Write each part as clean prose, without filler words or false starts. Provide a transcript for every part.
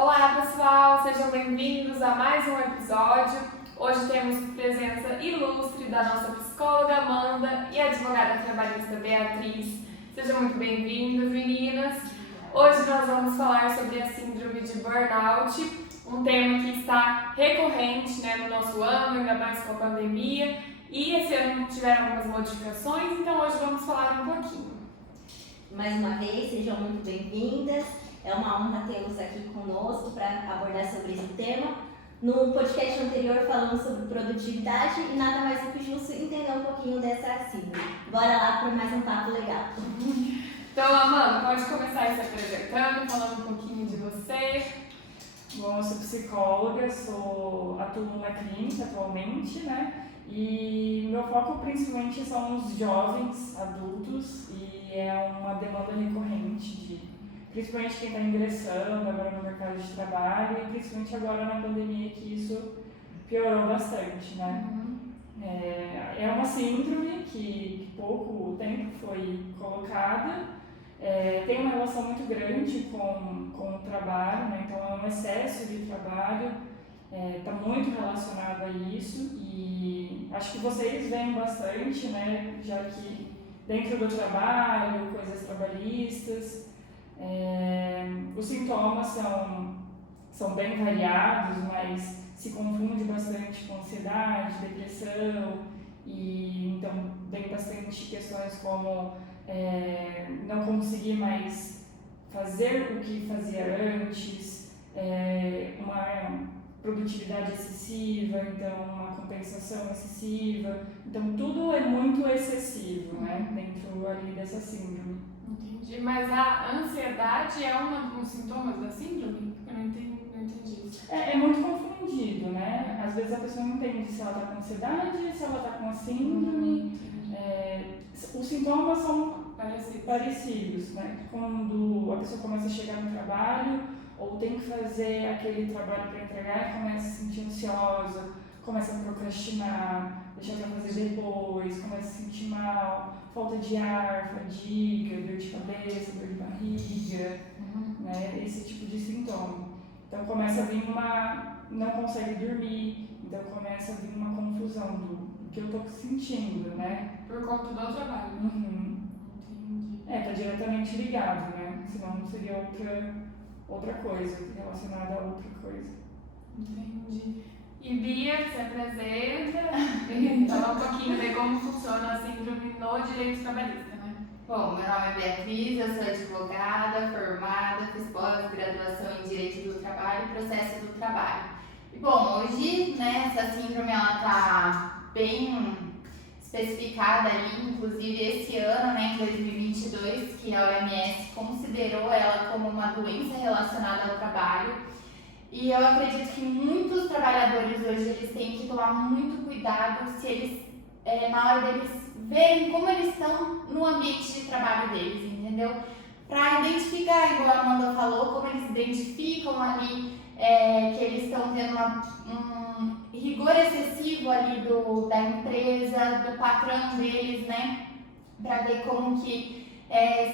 Olá pessoal, sejam bem-vindos a mais um episódio. Hoje temos presença ilustre da nossa psicóloga Amanda e advogada trabalhista Beatriz. Sejam muito bem-vindas, meninas. Hoje nós vamos falar sobre a síndrome de burnout, um tema que está recorrente, no nosso ano, ainda mais com a pandemia. E esse ano tiveram algumas modificações, então hoje vamos falar um pouquinho. Mais uma vez, sejam muito bem-vindas. É uma honra tê-los aqui conosco para abordar sobre esse tema. No podcast anterior falamos sobre produtividade e nada mais do que justo entender um pouquinho dessa síndrome. Bora lá para mais um papo legal. Então, Amanda, pode começar se apresentando, falando um pouquinho de você. Bom, eu sou psicóloga, atuo na clínica atualmente, E meu foco principalmente são os jovens adultos e é uma demanda recorrente principalmente quem está ingressando agora no mercado de trabalho e principalmente agora na pandemia que isso piorou bastante, É uma síndrome que pouco tempo foi colocada, tem uma relação muito grande com o trabalho, Então é um excesso de trabalho, está muito relacionado a isso e acho que vocês veem bastante, Já que dentro do trabalho, coisas trabalhistas, os sintomas são bem variados, mas se confunde bastante com ansiedade, depressão e então vem bastante questões como não conseguir mais fazer o que fazia antes, uma produtividade excessiva, então uma compensação excessiva, então tudo é muito excessivo, dentro ali dessa síndrome. Entendi, mas a ansiedade é um dos sintomas da síndrome? Eu não entendi isso. É muito confundido, Às vezes a pessoa não entende se ela está com ansiedade, se ela está com a síndrome. Os sintomas são parecidos, Quando a pessoa começa a chegar no trabalho ou tem que fazer aquele trabalho para entregar e começa a se sentir ansiosa, começa a procrastinar, deixar para fazer depois, começa a se sentir mal, falta de ar, fadiga, dor de cabeça, dor de barriga, Esse tipo de sintoma. Então começa a vir não consegue dormir, então começa a vir uma confusão do que eu estou sentindo, Por conta do trabalho. Entendi. Está diretamente ligado, Senão seria outra coisa, relacionada a outra coisa. Entendi. E Bia, se apresenta, fala um pouquinho de como funciona a síndrome no direito trabalhista, Bom, meu nome é Beatriz, eu sou advogada, formada, fiz pós-graduação em Direito do Trabalho e Processo do Trabalho. E bom, hoje, essa síndrome ela está bem especificada ali, inclusive esse ano, em 2022, que a OMS considerou ela como uma doença relacionada ao trabalho. E eu acredito que muitos trabalhadores hoje eles têm que tomar muito cuidado se eles, na hora deles verem como eles estão no ambiente de trabalho deles, entendeu? Para identificar, igual a Amanda falou, como eles identificam ali que eles estão tendo um rigor excessivo ali da empresa, do patrão deles, Para ver como que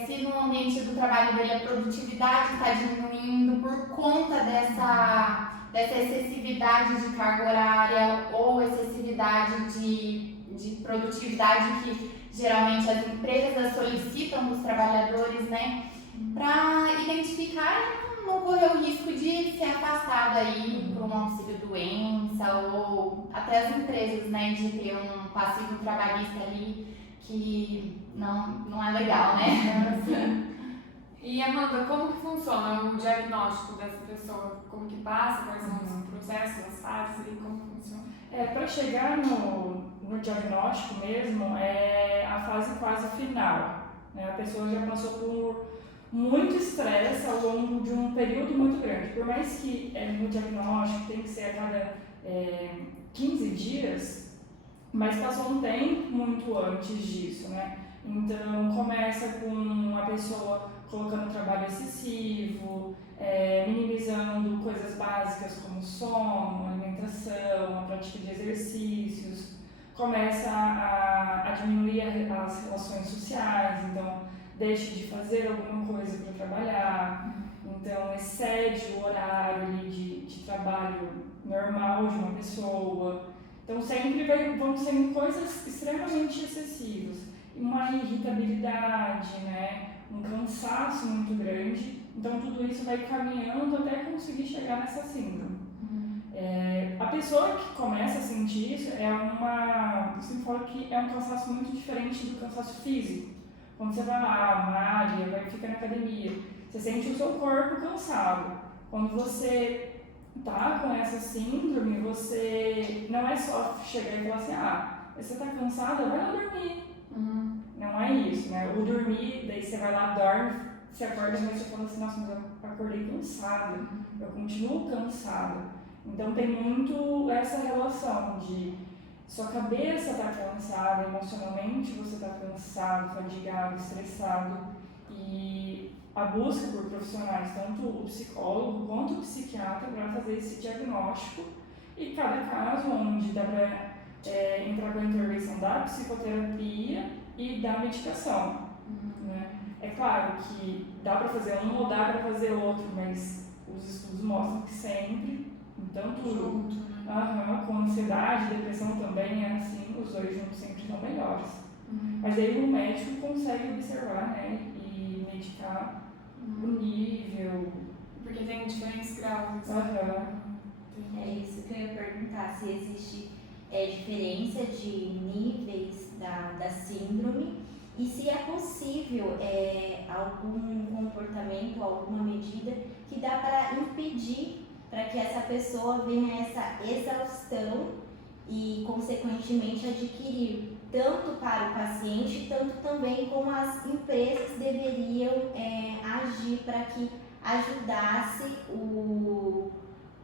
se no ambiente do trabalho dele a produtividade está diminuindo por conta dessa excessividade de carga horária ou excessividade de produtividade que geralmente as empresas solicitam dos trabalhadores, Para identificar e não correr o risco de ser afastado aí por um auxílio-doença ou até as empresas, de ter um passivo trabalhista ali que não é legal, E Amanda, como que funciona o diagnóstico dessa pessoa? Como que passa? Quais são os processos, as fases e como funciona? Para chegar no diagnóstico mesmo, é a fase quase final. A pessoa já passou por muito estresse ao longo de um período muito grande. Por mais que no diagnóstico tem que ser a cada 15 dias, mas passou um tempo muito antes disso, Então começa com a pessoa colocando trabalho excessivo, minimizando coisas básicas como sono, alimentação, a prática de exercícios, começa a diminuir as relações sociais, então deixa de fazer alguma coisa para trabalhar, então excede o horário ali de trabalho normal de uma pessoa. Então sempre vão sendo coisas extremamente excessivas, uma irritabilidade, né? Um cansaço muito grande. Então tudo isso vai caminhando até conseguir chegar nessa síndrome. A pessoa que começa a sentir isso eu sempre falo que é um cansaço muito diferente do cansaço físico. Quando você vai lá na área, fica na academia, você sente o seu corpo cansado. Quando você tá com essa síndrome, você não é só chegar e falar assim, você tá cansada, vai lá dormir. Não é isso, né? O dormir, daí você vai lá, dorme, você acorda, mas você fala assim, nossa, mas eu acordei cansada, eu continuo cansada. Então tem muito essa relação de sua cabeça tá cansada, emocionalmente você tá cansado, fadigado, estressado, e a busca por profissionais, tanto o psicólogo quanto o psiquiatra, para fazer esse diagnóstico, e cada caso onde dá para entrar com a intervenção da psicoterapia e da medicação. Né? É claro que dá para fazer um ou dá para fazer outro, mas os estudos mostram que sempre, tanto Junto, né? com ansiedade, depressão também é assim, os dois juntos sempre são melhores. Mas aí o médico consegue observar, né, e medicar o nível. Porque tem diferentes graus. É isso que eu ia perguntar, se existe diferença de níveis da síndrome e se é possível algum comportamento, alguma medida que dá para impedir para que essa pessoa venha a essa exaustão e, consequentemente, adquirir tanto para o paciente, tanto também como as empresas deveriam agir para que ajudasse o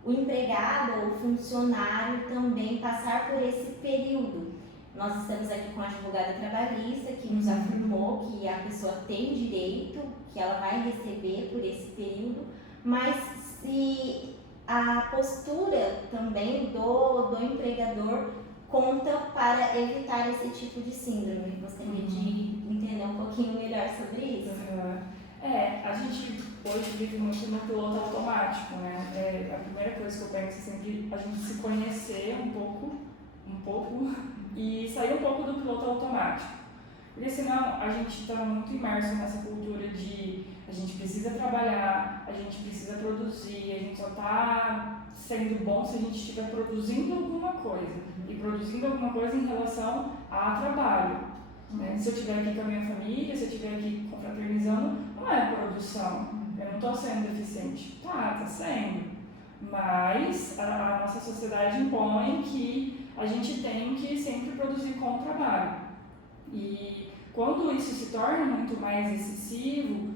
empregado ou o funcionário também passar por esse período. Nós estamos aqui com a advogada trabalhista que nos afirmou que a pessoa tem direito, que ela vai receber por esse período, mas se a postura também do empregador conta para evitar esse tipo de síndrome. Gostaria de entender um pouquinho melhor sobre isso. A gente hoje vive muito no piloto automático, né? A primeira coisa que eu penso é sempre a gente se conhecer um pouco e sair um pouco do piloto automático. Porque senão a gente está muito imerso nessa cultura de a gente precisa trabalhar, a gente precisa produzir, a gente só está sendo bom se a gente estiver produzindo alguma coisa. E produzindo alguma coisa em relação a trabalho. Né? Se eu estiver aqui com a minha família, se eu estiver aqui confraternizando, não é produção. Eu não estou sendo eficiente. Tá sendo. Mas a nossa sociedade impõe que a gente tem que sempre produzir com o trabalho. E quando isso se torna muito mais excessivo,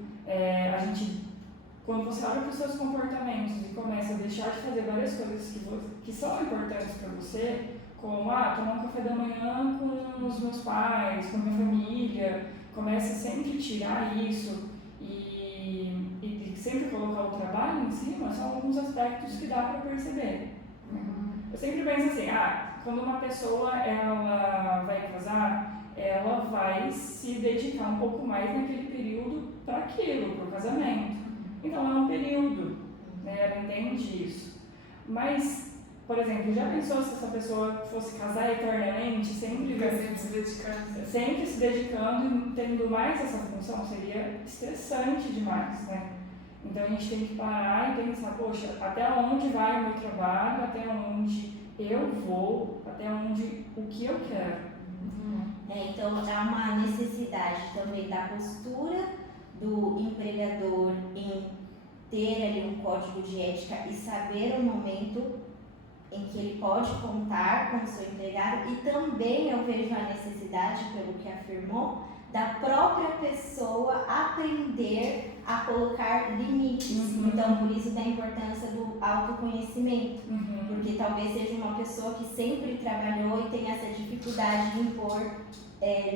quando você olha para os seus comportamentos e começa a deixar de fazer várias coisas que são importantes para você, como tomar um café da manhã com os meus pais, com a minha família, começa sempre a tirar isso e sempre colocar o trabalho em cima, são alguns aspectos que dá para perceber. Eu sempre penso assim, quando uma pessoa ela vai casar, ela vai se dedicar um pouco mais naquele período para aquilo, para o casamento. Então é um período, né? Ela entende isso. Mas, por exemplo, já pensou se essa pessoa fosse casar eternamente, sempre se dedicando e tendo mais essa função? Seria estressante demais, né? Então a gente tem que parar e pensar, poxa, até onde vai o meu trabalho, até onde eu vou, até onde o que eu quero. Então há uma necessidade também da postura do empregador em ter ali um código de ética e saber o momento em que ele pode contar com o seu empregado, e também eu vejo a necessidade, pelo que afirmou, da própria pessoa aprender a colocar limites. Então, por isso da importância do autoconhecimento, porque talvez seja uma pessoa que sempre trabalhou e tem essa dificuldade de impor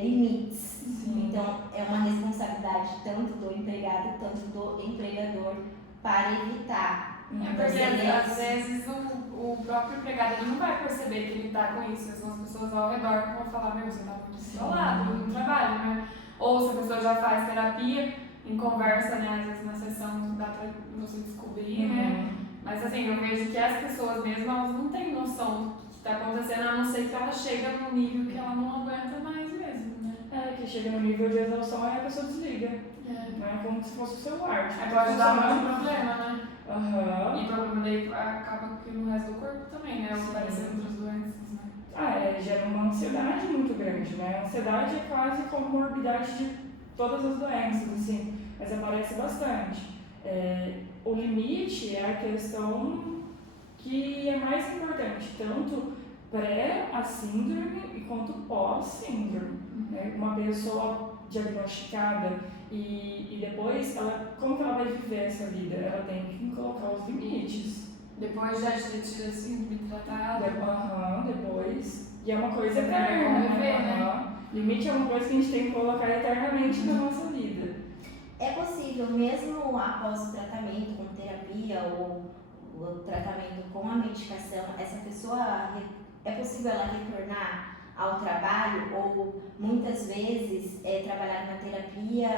limites. Então, é uma responsabilidade tanto do empregado quanto do empregador para evitar. Porque às vezes o próprio empregado ele não vai perceber que ele está com isso, são as pessoas ao redor que vão falar, você está muito isolado no trabalho, né? Ou se a pessoa já faz terapia, em conversa, né? Às vezes na sessão dá pra você descobrir, né? Mas assim, eu vejo que as pessoas mesmo, elas não têm noção do que tá acontecendo, a não ser que ela chega num nível que ela não aguenta mais mesmo, né? Que chega no nível de exaustão e a pessoa desliga. Não é como se fosse o celular. Aí pode dar muito problema, né? Aham. E problema daí acaba que no resto do corpo também, né? Aparecendo outras doenças, né? Gera uma ansiedade muito grande, né? A ansiedade é quase como morbidade de todas as doenças, assim, mas aparece bastante. O limite é a questão que é mais importante, tanto pré a síndrome e quanto pós-síndrome. Né? Uma pessoa diagnosticada e depois, como que ela vai viver essa vida? Ela tem que colocar os limites. Depois já ter tido assim, me tratado. Depois. E é uma coisa Você vai eterna, conviver, né? Limite é uma coisa que a gente tem que colocar eternamente na nossa vida. É possível, mesmo após o tratamento com terapia ou o tratamento com a medicação, essa pessoa, é possível ela retornar ao trabalho ou muitas vezes trabalhar na terapia,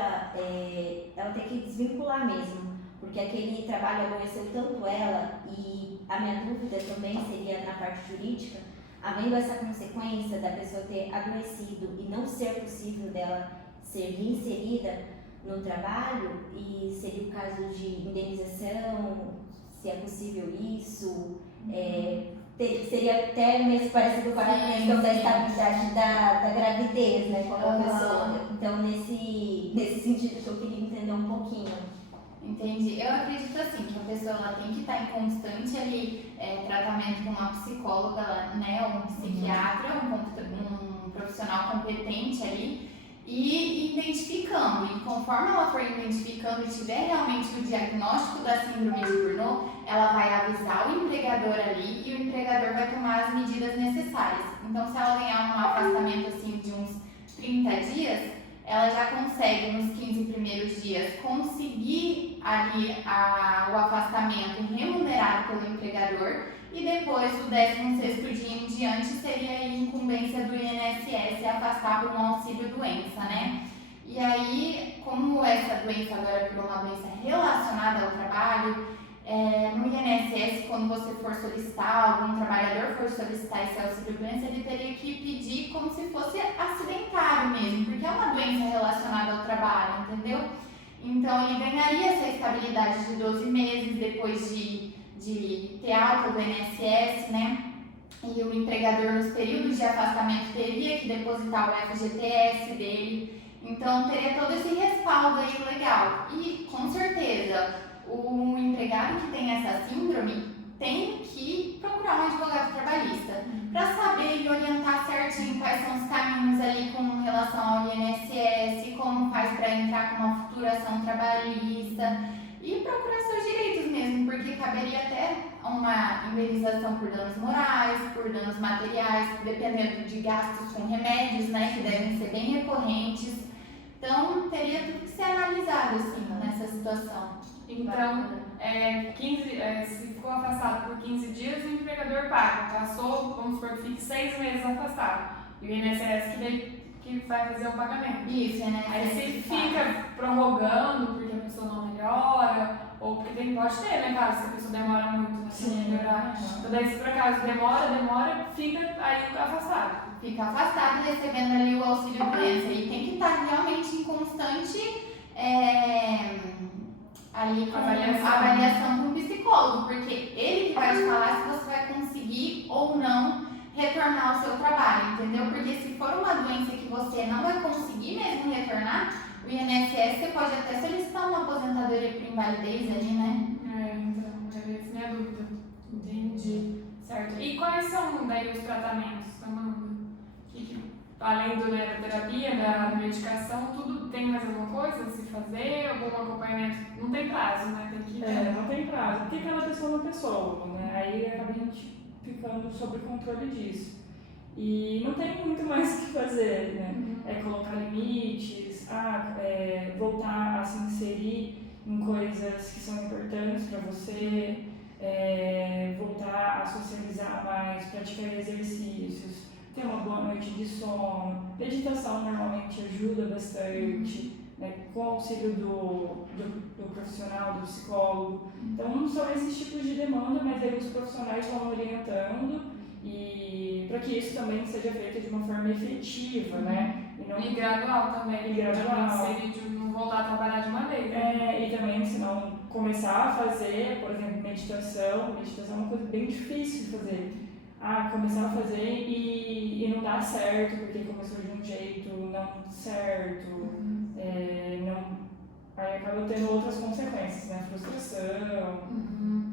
ela tem que desvincular mesmo, porque aquele trabalho adoeceu tanto ela e a minha dúvida também seria na parte jurídica, havendo essa consequência da pessoa ter adoecido e não ser possível dela ser reinserida no trabalho, e seria o caso de indenização, se é possível isso, seria até mesmo parecido com a questão da estabilidade da gravidez, né, com a pessoa. Então, nesse sentido que eu queria entender um pouquinho. Entendi. Eu acredito assim, que a pessoa ela tem que estar em constante ali, tratamento com uma psicóloga, né, ou um psiquiatra, um profissional competente ali, e identificando. E conforme ela for identificando e tiver realmente o diagnóstico da síndrome de Burnout, ela vai avisar o empregador ali e o empregador vai tomar as medidas necessárias. Então, se ela ganhar um afastamento assim de uns 30 dias, ela já consegue nos 15 primeiros dias conseguir ali o afastamento remunerado pelo empregador, e depois do 16º dia em diante seria a incumbência do INSS afastar por um auxílio doença, né? E aí, como essa doença agora virou uma doença relacionada ao trabalho, no INSS, quando você for solicitar, algum trabalhador for solicitar esse auxílio doença, ele teria que pedir como se fosse acidentário mesmo, porque é uma doença relacionada ao trabalho, entendeu? Então ele ganharia essa estabilidade de 12 meses depois de ter alta do INSS, né? E o empregador nos períodos de afastamento teria que depositar o FGTS dele, então teria todo esse respaldo aí legal. E com certeza o empregado que tem essa síndrome tem que procurar um advogado trabalhista para saber e orientar certinho quais são os caminhos ali com relação ao INSS, como faz para entrar com uma futuração trabalhista e procurar seus direitos mesmo, porque caberia até uma indenização por danos morais, por danos materiais, dependendo de gastos com remédios, né, que devem ser bem recorrentes. Então, teria tudo que ser analisado, assim, nessa situação. Então, se ficou afastado por 15 dias, o empregador paga. Passou, vamos supor que fique 6 meses afastado. E o INSS que vai fazer o pagamento. Isso, né? Aí se fica prorrogando porque a pessoa não melhora, ou porque pode ter, né, caso se a pessoa demora muito, né, pra melhorar. Então daí se por acaso demora, fica aí afastado. Fica afastado recebendo ali o auxílio doença. E tem que estar realmente em constante ali com avaliação com o psicólogo, porque ele que vai te falar se você vai conseguir ou não retornar ao seu trabalho, entendeu? Porque se for uma doença que você não vai conseguir mesmo retornar, o INSS você pode até solicitar uma aposentadoria por invalidez ali, né? Então, essa é a minha dúvida. Entendi. Certo. E quais são daí os tratamentos, Amanda? Além da terapia, da medicação, tudo tem mais alguma coisa a se fazer? Algum acompanhamento? Não tem prazo, né? Tem que... não tem prazo. Porque cada pessoa é uma pessoa, né? Aí acaba a gente ficando sob controle disso. E não tem muito mais o que fazer, né? Colocar limites, voltar a se inserir em coisas que são importantes para você, voltar a socializar mais, praticar exercícios, ter uma boa noite de sono. Meditação normalmente ajuda bastante, né? com auxílio do profissional, do psicólogo. Então, são esses tipos de demanda, mas aí os profissionais vão orientando e para que isso também seja feito de uma forma efetiva, né? E gradual também. E gradual. Seria de não voltar a trabalhar de uma vez. Né? E também, se não começar a fazer, por exemplo, meditação é uma coisa bem difícil de fazer. Começar a fazer e não dá certo, porque começou de um jeito não certo, aí acaba tendo outras consequências, né? Frustração.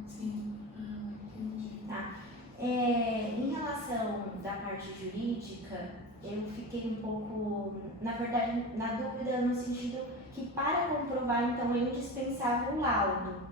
Sim. Entendi. Tá. Em relação da parte jurídica, eu fiquei um pouco, na verdade, na dúvida no sentido que para comprovar, então, é indispensável o laudo.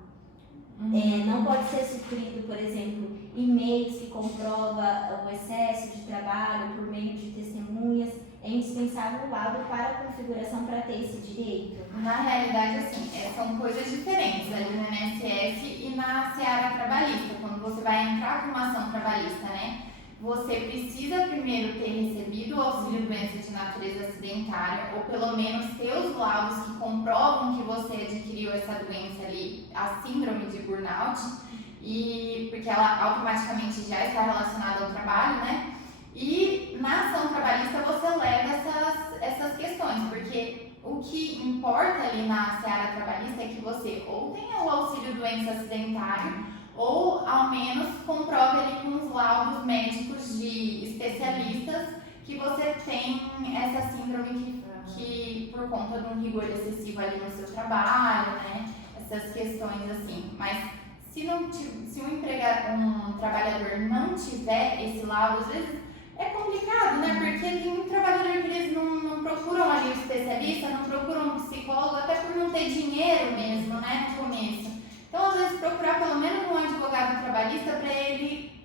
Não pode ser suprido, por exemplo, e-mails que comprova o excesso de trabalho por meio de testemunhas. É indispensável o laudo para a configuração para ter esse direito? Na realidade, assim, são coisas diferentes ali no INSS e na seara trabalhista. Quando você vai entrar com uma ação trabalhista, né? Você precisa primeiro ter recebido o auxílio doença de natureza acidentária, ou pelo menos ter os laudos que comprovam que você adquiriu essa doença ali, a síndrome de burnout, porque ela automaticamente já está relacionada ao trabalho, né? E na ação trabalhista você leva essas questões, porque o que importa ali na seara trabalhista é que você ou tenha o auxílio doença acidentário, ou ao menos comprove ali com os laudos médicos de especialistas que você tem essa síndrome que por conta de um rigor excessivo ali no seu trabalho, né? Essas questões assim. Mas se um trabalhador não tiver esse laudo, às vezes é complicado, né? Porque tem um trabalhador que eles não procuram ali o especialista, não procuram um psicólogo, até por não ter dinheiro mesmo, né? No começo. Então, às vezes, procurar pelo menos um advogado trabalhista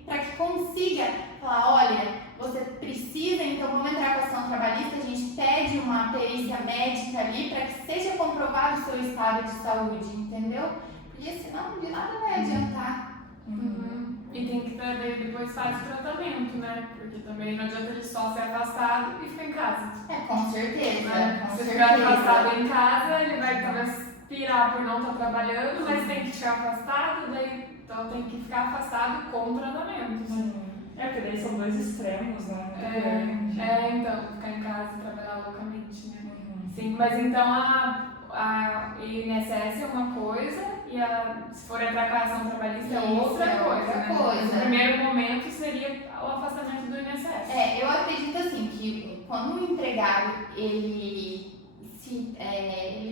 para que consiga falar, olha, você precisa, então vamos entrar com a ação trabalhista, a gente pede uma perícia médica ali para que seja comprovado o seu estado de saúde, entendeu? Porque senão de nada vai adiantar. E tem que também depois faz o tratamento, né? Porque também não adianta ele só ser afastado e ficar em casa. Com certeza. Com Se certeza. ficar afastado em casa, ele vai talvez pirar por não estar trabalhando, mas tem que ficar afastado, então tem que ficar afastado com tratamento. Porque daí são dois extremos, né? Então, ficar em casa e trabalhar loucamente, né? Sim, mas então a INSS é uma coisa e se for entrar com a ação trabalhista é outra coisa, né? No primeiro momento seria o afastamento do INSS. Eu acredito assim, que quando o empregado, ele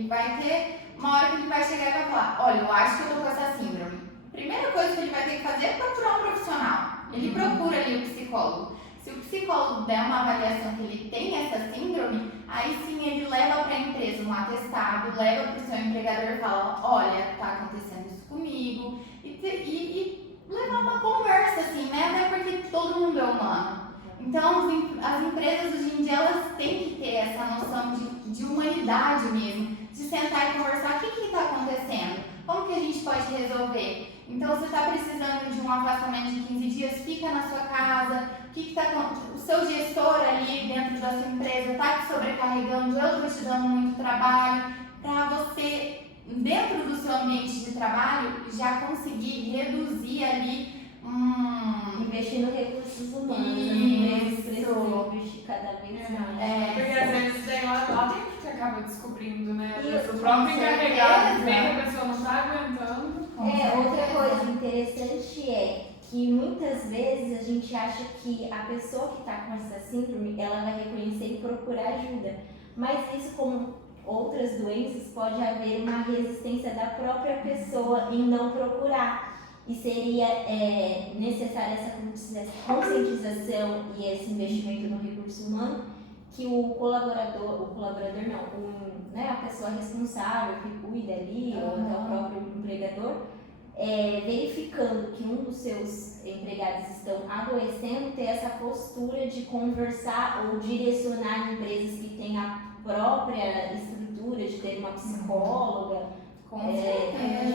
vai ter uma hora que ele vai chegar e vai falar, olha, eu acho que eu tô com essa síndrome. Primeira coisa que ele vai ter que fazer é procurar um profissional. Ele procura ali o psicólogo. Se o psicólogo der uma avaliação que ele tem essa síndrome, aí sim ele leva para a empresa um atestado, leva para o seu empregador e fala, olha, tá acontecendo isso comigo, e levar uma conversa assim, né? Até porque todo mundo é humano. Então as empresas hoje em dia elas têm que ter essa noção de humanidade mesmo, de sentar e conversar, o que está acontecendo? Como que a gente pode resolver? Então, você está precisando de um afastamento de 15 dias, fica na sua casa. O seu gestor ali dentro da sua empresa está te sobrecarregando, eu estou te dando muito trabalho, para você, dentro do seu ambiente de trabalho, já conseguir reduzir ali Investindo recursos humanos, Isso. as empresas precisam investir cada vez mais. Porque às vezes tem lá dentro que acaba descobrindo, né? Às vezes o Isso, próprio com encarregado certeza. vê que a pessoa não está aguentando. Outra coisa interessante é que muitas vezes a gente acha que a pessoa que está com essa síndrome, ela vai reconhecer e procurar ajuda. Mas isso, como outras doenças, pode haver uma resistência da própria pessoa em não procurar. E seria necessária essa conscientização e esse investimento no recurso humano que a pessoa responsável que cuida ali, ou até o próprio empregador, verificando que um dos seus empregados estão adoecendo, ter essa postura de conversar ou direcionar empresas que têm a própria estrutura de ter uma psicóloga,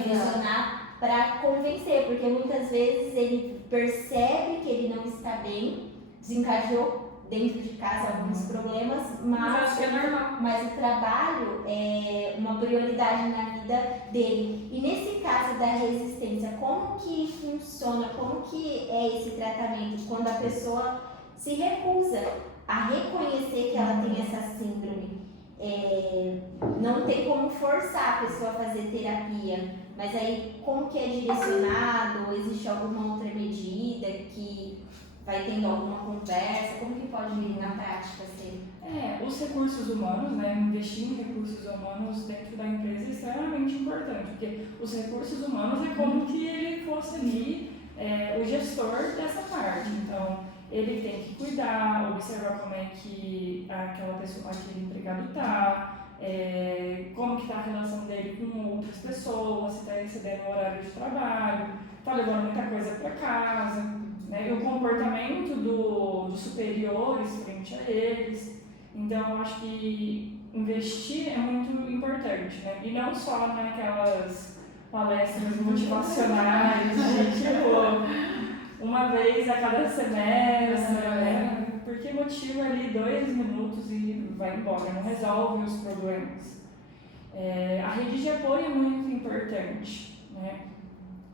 direcionar para convencer, porque muitas vezes ele percebe que ele não está bem, desencadeou dentro de casa alguns problemas, Mas acho que é normal. mas o trabalho é uma prioridade na vida dele. E nesse caso da resistência, como que funciona, como que é esse tratamento quando a pessoa se recusa a reconhecer que ela tem essa síndrome? Não tem como forçar a pessoa a fazer terapia, mas aí como que é direcionado? Existe alguma outra medida que vai tendo alguma conversa? Como que pode vir na prática assim? Os recursos humanos, né, investir em recursos humanos dentro da empresa é extremamente importante, porque os recursos humanos é como que ele fosse ali o gestor dessa parte. Então, ele tem que cuidar, observar como é que aquela pessoa, aquele empregado está, como que está a relação dele com outras pessoas, se está excedendo o horário de trabalho, está levando muita coisa para casa, né, e o comportamento dos superiores frente a eles. Então, eu acho que investir é muito importante, né? E não só naquelas palestras motivacionais, de tipo, uma vez a cada semestre, né? Porque motiva ali 2 minutos e vai embora, não resolve os problemas. A rede de apoio é muito importante, né?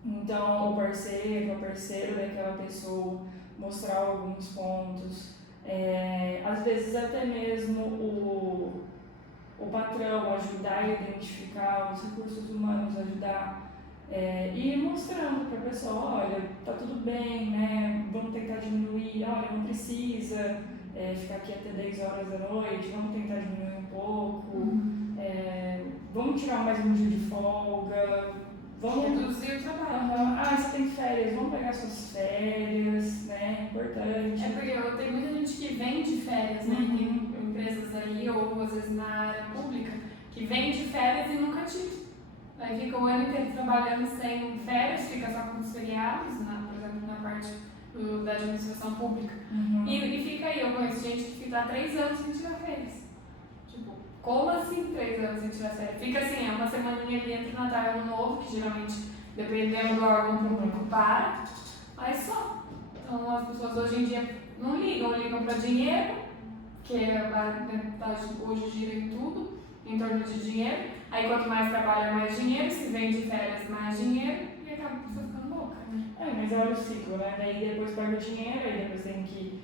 Então, o parceiro, a parceira daquela pessoa mostrar alguns pontos. Às vezes até mesmo o patrão ajudar a identificar os recursos humanos, ajudar e ir mostrando para a pessoa, olha, tá tudo bem, né? Vamos tentar diminuir, olha, não precisa ficar aqui até 10 horas da noite, vamos tentar diminuir um pouco, vamos tirar mais um dia de folga, vamos reduzir o trabalho. Você tem férias, vamos pegar suas férias, né? Importante. Porque tem muita gente que vem de férias, né? Tem empresas aí, ou às vezes na área pública, que vem de férias e nunca tira. Aí fica o ano inteiro trabalhando sem férias, fica só com os feriados, por exemplo, na parte da administração pública. E fica aí, eu conheço gente que fica há 3 anos sem tirar férias. Tipo, como assim 3 anos sem tirar férias? Fica assim, uma semaninha ali entre Natal e Ano Novo, que geralmente, dependendo do órgão público, para, aí só. Então as pessoas hoje em dia não ligam para dinheiro, que hoje gira em tudo, em torno de dinheiro. Aí quanto mais trabalha, mais dinheiro, se vem de férias, mais dinheiro, e acaba a pessoa ficando louca, né? Mas olha o ciclo, né? Daí depois paga o dinheiro, aí depois tem que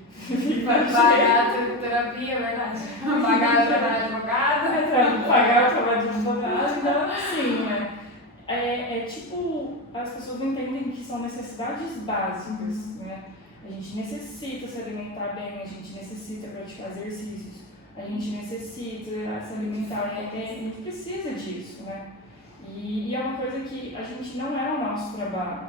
pagar a terapia, é verdade. Pagar o trabalho de advogado. Pagar o trabalho de advogado. Então, assim, tipo, as pessoas não entendem que são necessidades básicas, né? A gente necessita se alimentar bem, a gente necessita praticar exercícios, a gente necessita se alimentar, a gente precisa disso, né? E é uma coisa que a gente não é o nosso trabalho.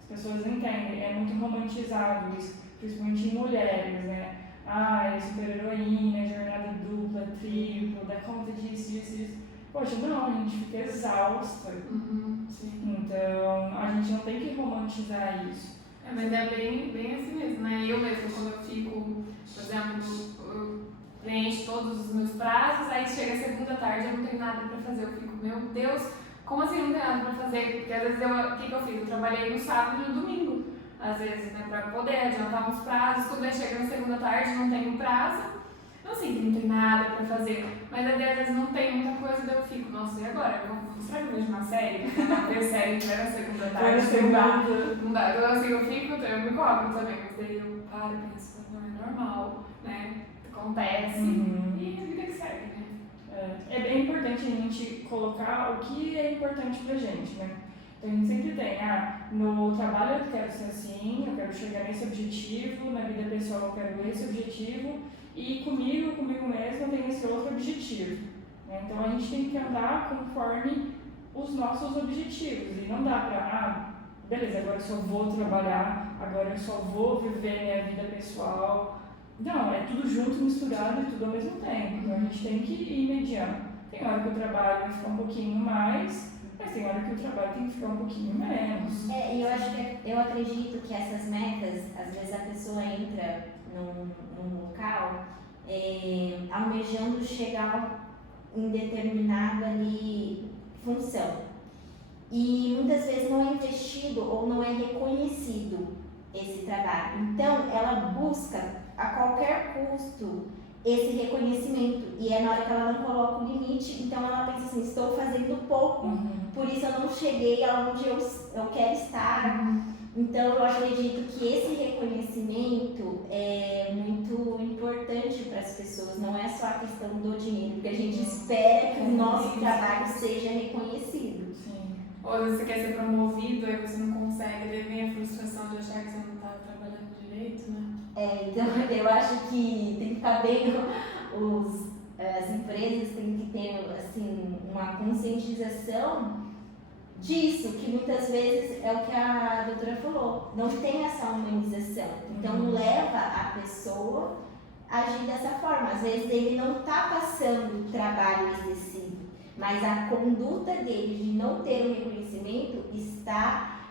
As pessoas não entendem, é muito romantizado isso, principalmente em mulheres, né? É super-heroína, jornada dupla, tripla, dá conta disso. Poxa, não, a gente fica exausta. Então, a gente não tem que romantizar isso. Mas é bem assim mesmo, né? Eu mesmo, quando eu fico, por exemplo, eu preencho todos os meus prazos, aí chega segunda tarde, eu não tenho nada pra fazer. Eu fico, meu Deus, como assim não tem nada pra fazer? Porque às vezes o que eu fiz? Eu trabalhei no sábado e no domingo, às vezes, né? Pra poder adiantar uns prazos, tudo aí chega na segunda tarde, não tem um prazo. Não assim, não tem nada pra fazer, mas às vezes não tem muita coisa, daí eu fico, nossa, e agora? Será que eu vejo uma série? Ver série que vai na segunda tarde, não dá. Então assim, eu me cobro também, mas daí eu paro e penso, não é normal, né? Acontece e a vida que segue, né? É bem importante a gente colocar o que é importante pra gente, né? Então a gente sempre tem, no trabalho eu quero ser assim, eu quero chegar nesse objetivo, na vida pessoal eu quero esse objetivo, e comigo mesmo eu tenho esse outro objetivo, né? Então a gente tem que andar conforme os nossos objetivos, e não dá pra, beleza, agora eu só vou trabalhar, agora eu só vou viver minha vida pessoal. Não, é tudo junto, misturado e tudo ao mesmo tempo, então a gente tem que ir mediando. Tem hora que o trabalho vai ficar um pouquinho mais, mas tem hora que o trabalho tem que ficar um pouquinho menos. E eu acredito que essas metas, às vezes a pessoa entra num local almejando chegar em determinada ali função. E muitas vezes não é investido ou não é reconhecido esse trabalho. Então, ela busca a qualquer custo esse reconhecimento. E é na hora que ela não coloca o limite, então ela pensa assim, estou fazendo pouco, por isso eu não cheguei aonde eu quero estar. Então eu acredito que esse reconhecimento é muito importante para as pessoas, não é só a questão do dinheiro, porque a gente espera que o nosso trabalho seja reconhecido. Sim. Ou às vezes você quer ser promovido, aí você não consegue, daí vem a frustração de achar que você não está trabalhando direito, né? Então eu acho que tem que ficar bem, as empresas têm que ter assim, uma conscientização disso, que muitas vezes é o que a doutora falou, não tem essa humanização, então leva a pessoa a agir dessa forma. Às vezes ele não está passando trabalho excessivo, mas a conduta dele de não ter o reconhecimento está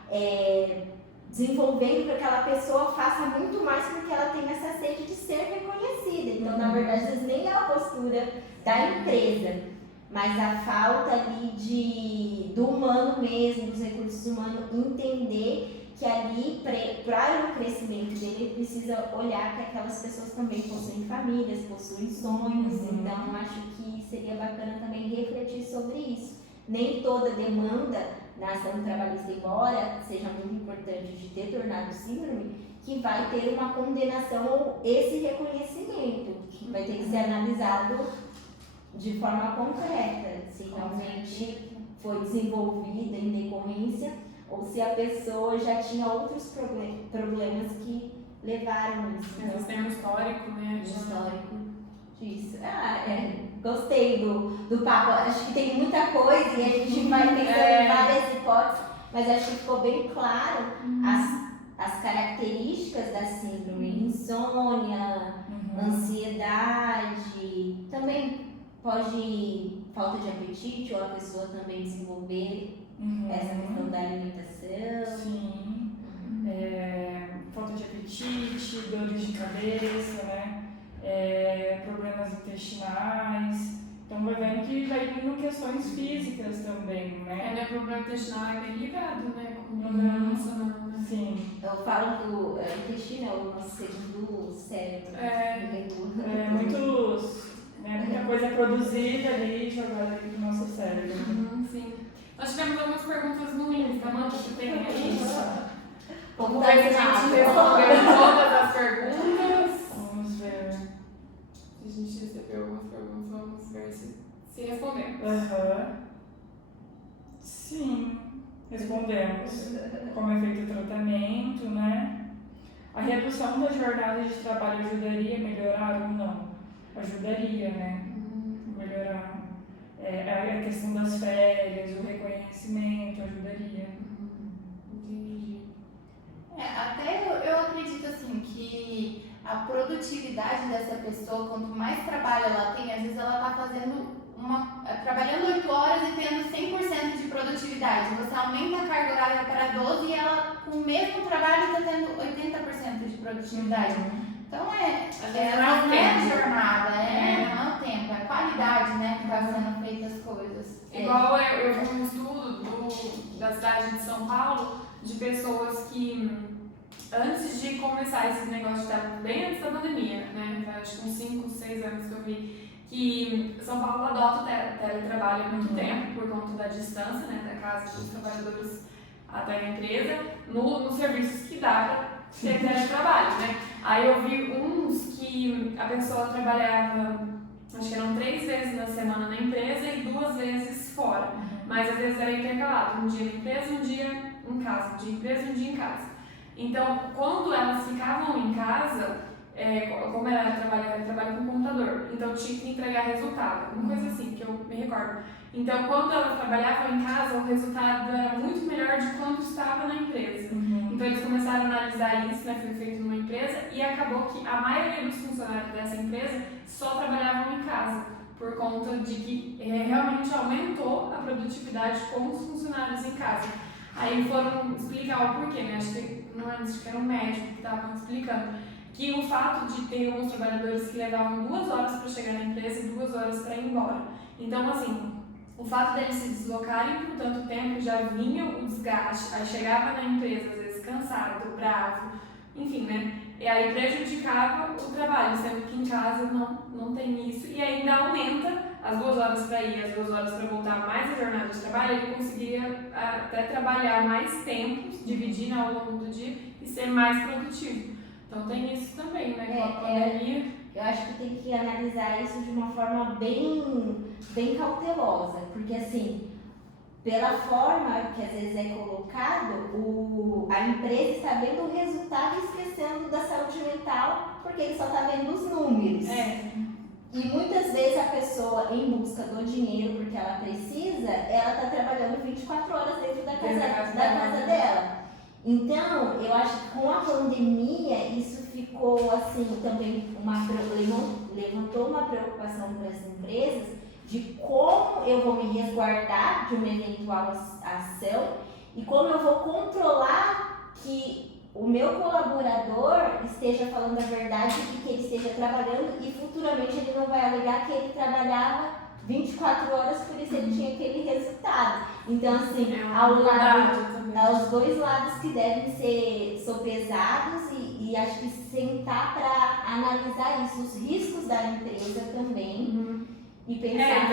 desenvolvendo para que aquela pessoa faça muito mais porque ela tem essa sede de ser reconhecida. Então, na verdade, às vezes nem é a postura da empresa, mas a falta ali do humano mesmo, dos recursos humanos, entender que ali, para o crescimento dele, ele precisa olhar que aquelas pessoas também possuem famílias, possuem sonhos. Então, acho que seria bacana também refletir sobre isso. Nem toda demanda na ação trabalhista, embora seja muito importante de ter tornado síndrome, que vai ter uma condenação ou esse reconhecimento, que vai ter que ser analisado de forma concreta, se realmente foi desenvolvida em decorrência ou se a pessoa já tinha outros problemas que levaram isso. Às vezes tem um histórico, né? Um histórico disso. Gostei do papo. Acho que tem muita coisa e a gente vai pensando em várias hipóteses, mas acho que ficou bem claro as características da síndrome. Insônia, ansiedade, também pode falta de apetite ou a pessoa também desenvolver essa questão da alimentação. Sim. Falta de apetite, dores de cabeça, né? Problemas intestinais. Então vai vendo que vai vindo questões físicas também, né? Problema intestinal é bem ligado, né? Com problema emocional, né? Sim. Eu falo do intestino, é o nosso segundo cérebro. Muita coisa produzida ali e jogada ali no nosso cérebro. Sim. Nós tivemos algumas perguntas no Insta, Amanda, você tem aí? Vamos ver se a gente respondeu todas as perguntas. Vamos ver. A gente recebeu algumas perguntas, vamos ver se respondemos. Sim, respondemos. Como é feito o tratamento, né? A redução da jornada de trabalho ajudaria a melhorar ou não? Ajudaria, né? Melhorar. A questão das férias, o reconhecimento ajudaria. Entendi. Até eu acredito assim que a produtividade dessa pessoa, quanto mais trabalho ela tem, às vezes ela está trabalhando 8 horas e tendo 100% de produtividade. Você aumenta a carga horária para 12 e ela, com o mesmo trabalho, está tendo 80% de produtividade. Então não é a jornada, não é o tempo, é a qualidade, né, que está sendo feitas as coisas. Igual eu vi um estudo da cidade de São Paulo de pessoas que antes de começar esse negócio, bem antes da pandemia, né? Acho que uns 5, 6 anos que eu vi, que São Paulo adota o teletrabalho há muito tempo, por conta da distância, né, da casa dos trabalhadores até a empresa, nos serviços que dá para ter teletrabalho, né? Aí eu vi uns que a pessoa trabalhava, acho que eram 3 vezes na semana na empresa e 2 vezes fora, mas às vezes era intercalado, um dia na empresa, um dia em casa, um dia em empresa, um dia em casa. Então, quando elas ficavam em casa, como ela trabalha com computador, então tinha que entregar resultado, uma coisa assim, que eu me recordo. Então, quando elas trabalhavam em casa, o resultado era muito melhor de quando estava na empresa. Então, eles começaram a analisar isso, né, foi feito numa empresa, e acabou que a maioria dos funcionários dessa empresa só trabalhavam em casa, por conta de que realmente aumentou a produtividade com os funcionários em casa. Aí foram explicar o porquê, né? Acho que era um médico que estava explicando que o fato de ter alguns trabalhadores que levavam 2 horas para chegar na empresa e 2 horas para ir embora. Então, assim, o fato deles se deslocarem por tanto tempo já vinha o desgaste, aí chegava na empresa, às vezes cansado, bravo, enfim, né? E aí prejudicava o trabalho, sendo que em casa não tem isso. E ainda aumenta as 2 horas para ir, as 2 horas para voltar, mais a jornada de trabalho, ele conseguia até trabalhar mais tempos, dividir ao longo do dia e ser mais produtivo. Então tem isso também, né? Com a pandemia. Eu acho que tem que analisar isso de uma forma bem cautelosa, porque assim, pela forma que às vezes é colocado, a empresa está vendo o resultado e esquecendo da saúde mental, porque ele só está vendo os números. E muitas vezes a pessoa, em busca do dinheiro, porque ela precisa, ela está trabalhando 24 horas dentro da casa dela. Então, eu acho que com a pandemia, isso ficou assim, também levantou uma preocupação para as empresas de como eu vou me resguardar de uma eventual ação e como eu vou controlar que o meu colaborador esteja falando a verdade e que ele esteja trabalhando e futuramente ele não vai alegar que ele trabalhava 24 horas, por isso ele tinha aquele resultado. Então, assim, aos 2 lados que devem ser sopesados e acho que sentar para analisar isso, os riscos da empresa também e pensar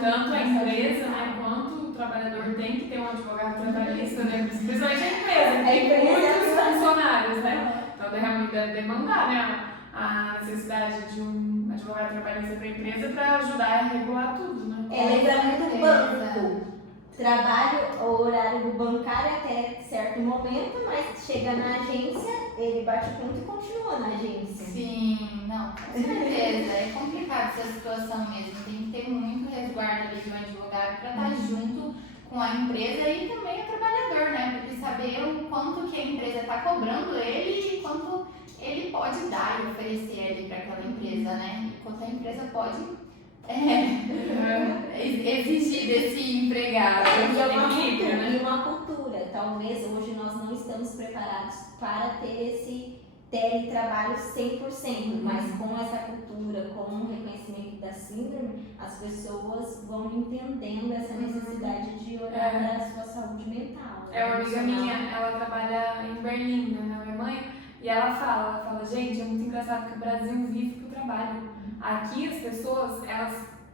tanto a empresa, né, quanto o trabalhador tem que ter um advogado trabalhista, né, principalmente a empresa, tem muitos funcionários, né, então deve demandar, né, a necessidade de um advogado trabalhista para a empresa para ajudar a regular tudo, né. Lembra muito banco. Trabalho o horário do bancário até certo momento, mas chega na agência, ele bate o ponto e continua na agência. Sim, não, com certeza. É complicado essa situação mesmo. Tem que ter muito resguardo ali de um advogado para estar junto com a empresa e também o trabalhador, né? Para ele saber o quanto que a empresa está cobrando ele e quanto ele pode dar e oferecer ali para aquela empresa, né? E quanto a empresa pode exigir desse empregado. E uma cultura. Talvez hoje nós não estamos preparados para ter esse teletrabalho 100%, mas com essa cultura, com o reconhecimento da síndrome, as pessoas vão entendendo essa necessidade de olhar para a sua saúde mental. Uma amiga minha, ela trabalha em Berlim, né, na Alemanha, e ela fala, gente, é muito engraçado que o Brasil vive pro trabalho. Aqui as pessoas,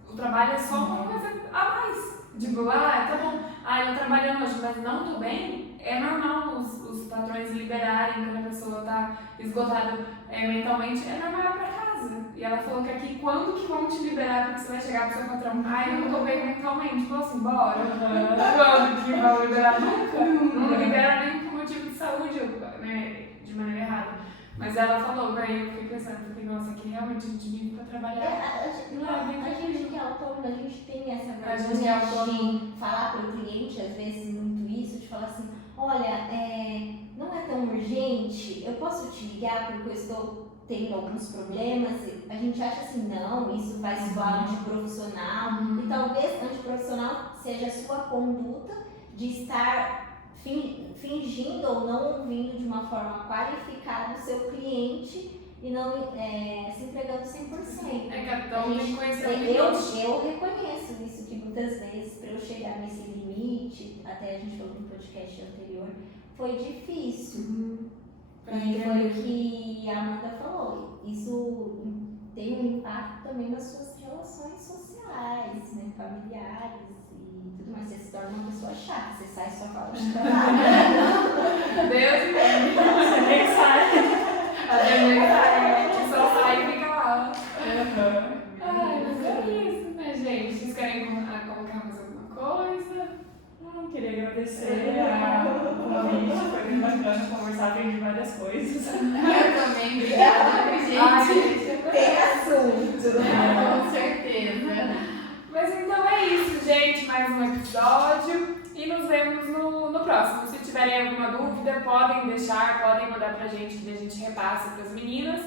o trabalho é só uma coisa a mais. Tipo, tá bom, eu tô trabalhando hoje, mas não tô bem. É normal os patrões liberarem quando a pessoa tá esgotada mentalmente, é normal ir pra casa. E ela falou que aqui, quando que vão te liberar porque você vai chegar pro seu patrão? Eu não tô bem mentalmente. Falou assim, bora. Quando que vão liberar? Nunca. Não libera nem por motivo de saúde, né, de maneira errada. Mas ela falou, aí eu fiquei pensando, nossa, aqui realmente a gente vive pra trabalhar. A gente que é autônomo, a gente tem essa vergonha de falar para o cliente, às vezes, muito isso, de falar assim, olha, não é tão urgente, eu posso te ligar porque eu estou tendo alguns problemas. A gente acha assim, não, isso vai soar antiprofissional. E talvez antiprofissional seja a sua conduta de estar fingindo ou não ouvindo de uma forma qualificada o seu cliente e não se entregando 100%. Eu reconheço isso, que muitas vezes para eu chegar nesse limite, até a gente falou no podcast anterior, foi difícil. E foi o que a Amanda falou, isso tem um impacto também nas suas relações sociais, né, familiares. Mas você se torna uma pessoa chata, você sai e só fala de trabalho. Deus me livre. Você nem sai. Até nem sai, que só sai e fica lá. Mas é isso, né, gente? Vocês querem colocar mais alguma coisa? Queria agradecer o convite, foi bem bacana conversar, aprendi várias coisas. Eu também, obrigada, gente. Tem assunto. Com certeza. Mas então é isso, gente, mais um episódio e nos vemos no próximo. Se tiverem alguma dúvida, podem mandar pra gente, que a gente repassa pras meninas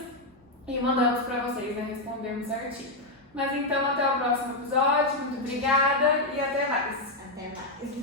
e mandamos pra vocês, né, respondemos certinho. Mas então até o próximo episódio, muito obrigada e até mais. Até mais.